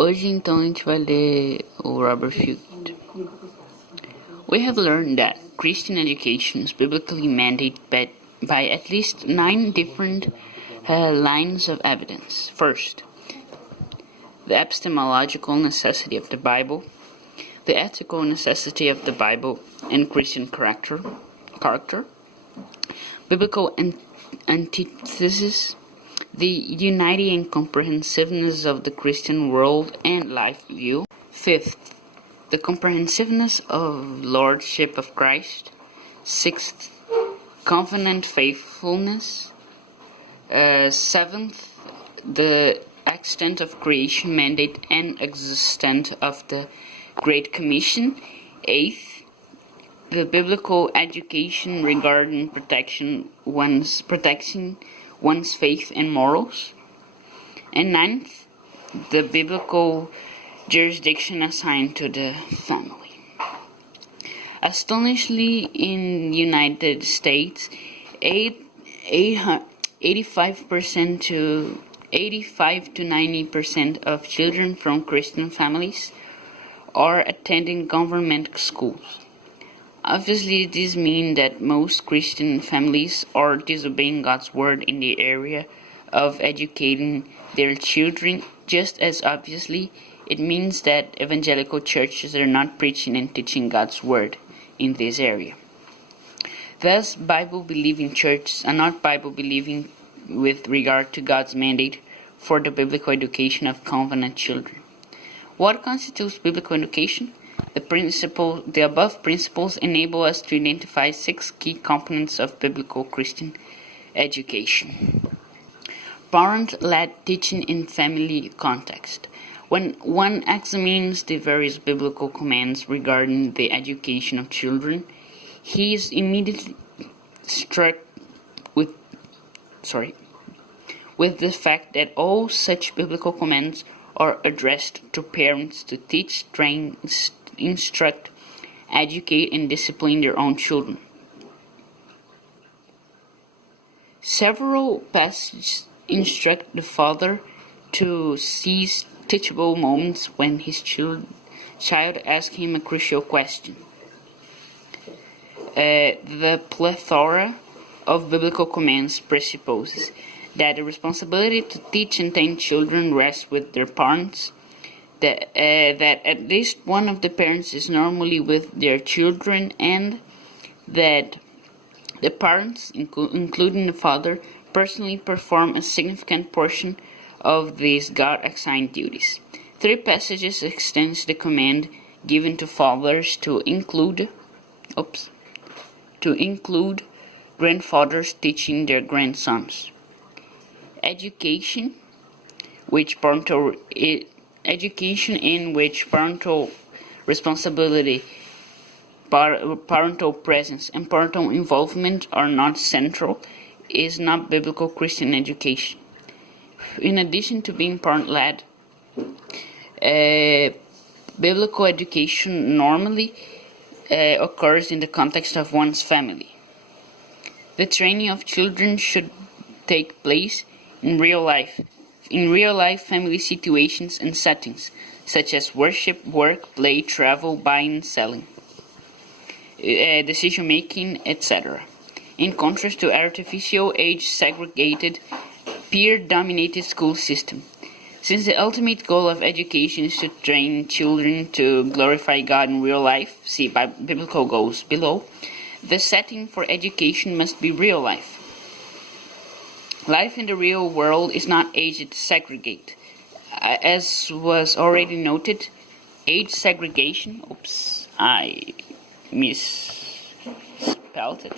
Hoje então a gente vai ler o Robert Field. We have learned that Christian education is biblically mandated by at least 9 different lines of evidence. First, the epistemological necessity of the Bible, the ethical necessity of the Bible and Christian character, biblical antithesis, the unity and comprehensiveness of the Christian world and life view. Fifth, the comprehensiveness of Lordship of Christ. Sixth, covenant faithfulness. Seventh, the extent of creation mandate and existence of the Great Commission. Eighth, the biblical education regarding protecting one's faith and morals. And ninth, the biblical jurisdiction assigned to the family. Astonishingly, in the United States, 85% to 90% of children from Christian families are attending government schools. Obviously, this means that most Christian families are disobeying God's word in the area of educating their children. Just as obviously, it means that evangelical churches are not preaching and teaching God's word in this area. Thus, Bible-believing churches are not Bible-believing with regard to God's mandate for the biblical education of covenant children. What constitutes biblical education? The above principles enable us to identify 6 key components of biblical Christian education. Parent-led teaching in family context. When one examines the various biblical commands regarding the education of children, he is immediately struck with the fact that all such biblical commands are addressed to parents to teach, train, instruct, educate, and discipline their own children. Several passages instruct the father to seize teachable moments when his child asks him a crucial question. The plethora of biblical commands presupposes that the responsibility to teach and train children rests with their parents, that at least one of the parents is normally with their children, and that the parents, including the father, personally perform a significant portion of these God-assigned duties. 3 passages extend the command given to fathers to include grandfathers teaching their grandsons. Education in which parental responsibility, parental presence, and parental involvement are not central is not biblical Christian education. In addition to being parent-led, biblical education normally occurs in the context of one's family. The training of children should take place in real life family situations and settings, such as worship, work, play, travel, buying and selling, decision-making, etc. In contrast to artificial, age-segregated, peer-dominated school system. Since the ultimate goal of education is to train children to glorify God in real life, see biblical goals below, the setting for education must be real life. Life in the real world is not age segregate. As was already noted, age segregation, I misspelled it.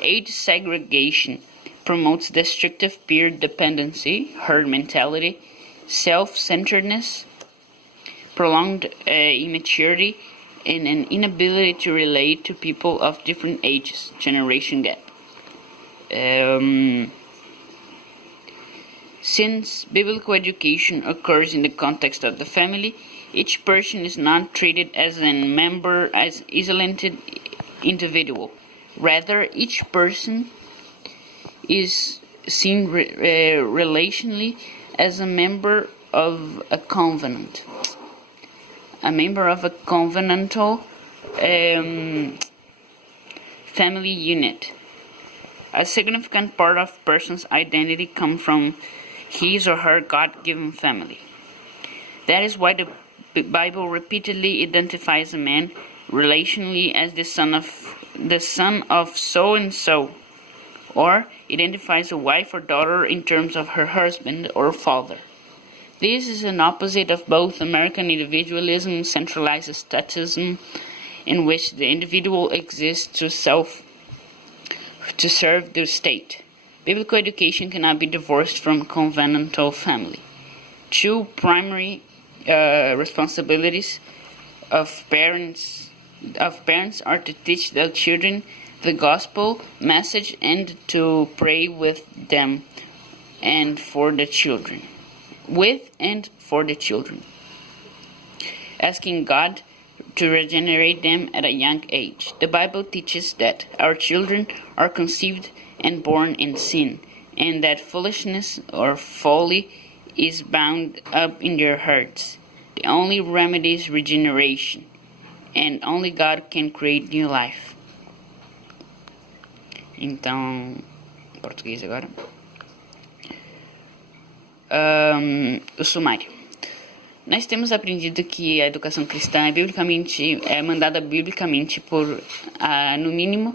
Age segregation promotes destructive peer dependency, herd mentality, self-centeredness, prolonged immaturity, and an inability to relate to people of different ages, generation gap. Since biblical education occurs in the context of the family, each person is not treated as a member, as isolated individual. Rather, each person is seen relationally as a member of a covenant. a member of a covenantal family unit. A significant part of a person's identity comes from his or her God-given family. That is why the Bible repeatedly identifies a man relationally as the son of so and so, or identifies a wife or daughter in terms of her husband or father. This is an opposite of both American individualism and centralized statism, in which the individual exists to serve the state. Biblical education cannot be divorced from covenantal family. Two primary responsibilities of parents are to teach their children the gospel message and to pray with them and for the children. Asking God to regenerate them at a young age. The Bible teaches that our children are conceived and born in sin, and that foolishness or folly is bound up in their hearts. The only remedy is regeneration, and only God can create new life. Então, em português agora. O sumário. Nós temos aprendido que a educação cristã é mandada biblicamente por, no mínimo,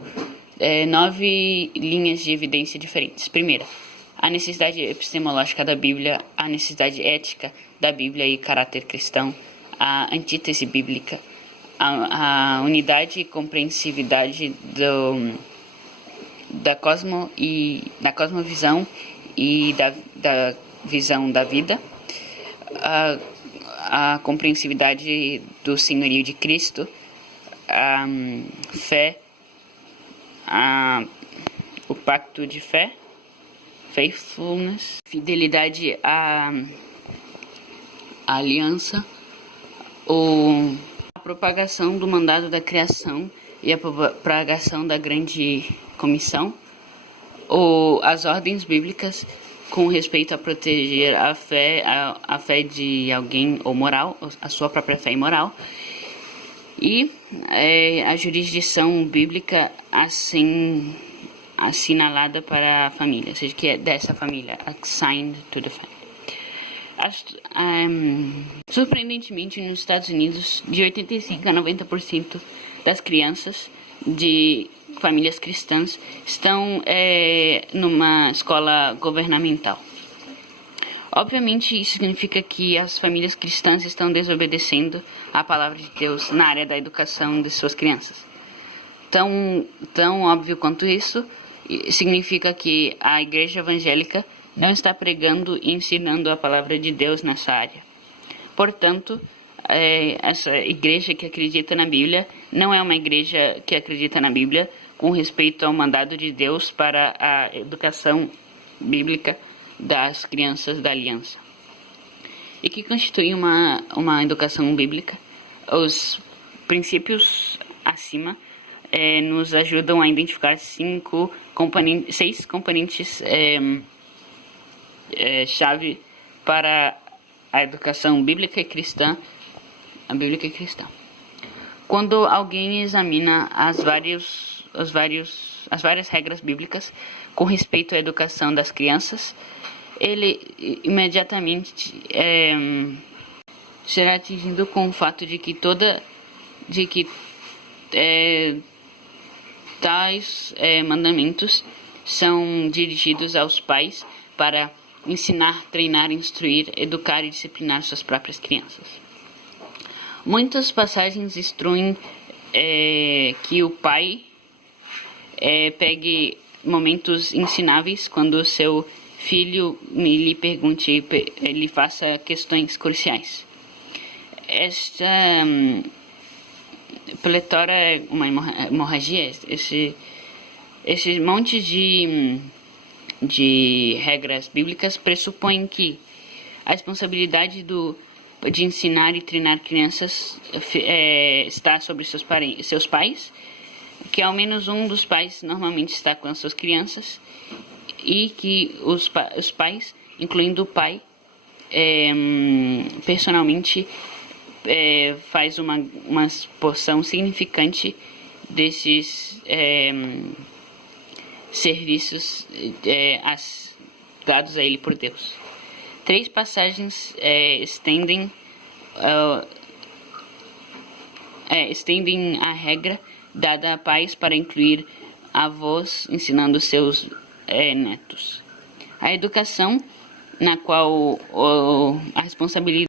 9 linhas de evidência diferentes. Primeira, a necessidade epistemológica da Bíblia, a necessidade ética da Bíblia e caráter cristão, a antítese bíblica, a unidade e compreensividade da cosmovisão e da visão da vida, a compreensividade do senhorio de Cristo, a fé, o pacto de fé, faithfulness, fidelidade à aliança, a propagação do mandado da criação e a propagação da grande comissão, as ordens bíblicas com respeito a proteger a fé de alguém ou moral, a sua própria fé e moral, e a jurisdição bíblica assinalada para a família, ou seja, que é dessa família, assigned to the family. Surpreendentemente, nos Estados Unidos, de 85% a 90% das crianças de famílias cristãs estão numa escola governamental. Obviamente, isso significa que as famílias cristãs estão desobedecendo a palavra de Deus na área da educação de suas crianças. Tão óbvio quanto isso, significa que a igreja evangélica não está pregando e ensinando a palavra de Deus nessa área. Portanto, essa igreja que acredita na Bíblia não é uma igreja que acredita na Bíblia com respeito ao mandado de Deus para a educação bíblica das crianças da aliança. E que constitui uma educação bíblica? Os princípios acima nos ajudam a identificar 6 componentes chave para a educação bíblica e cristã. A bíblica e cristã. Quando alguém examina as várias regras bíblicas com respeito à educação das crianças, ele imediatamente será atingido com o fato de que tais mandamentos são dirigidos aos pais para ensinar, treinar, instruir, educar e disciplinar suas próprias crianças. Muitas passagens instruem que o pai pegue momentos ensináveis quando o seu filho lhe pergunte, lhe faça questões cruciais. Esta pletora é uma hemorragia, esse monte de regras bíblicas pressupõe que a responsabilidade de ensinar e treinar crianças está sobre seus pais, que ao menos um dos pais normalmente está com as suas crianças, e que os pais, incluindo o pai, personalmente faz uma porção significante desses serviços dados a ele por Deus. 3 passagens estendem a regra dada a pais para incluir avós ensinando seus netos. A educação, na qual a responsabilidade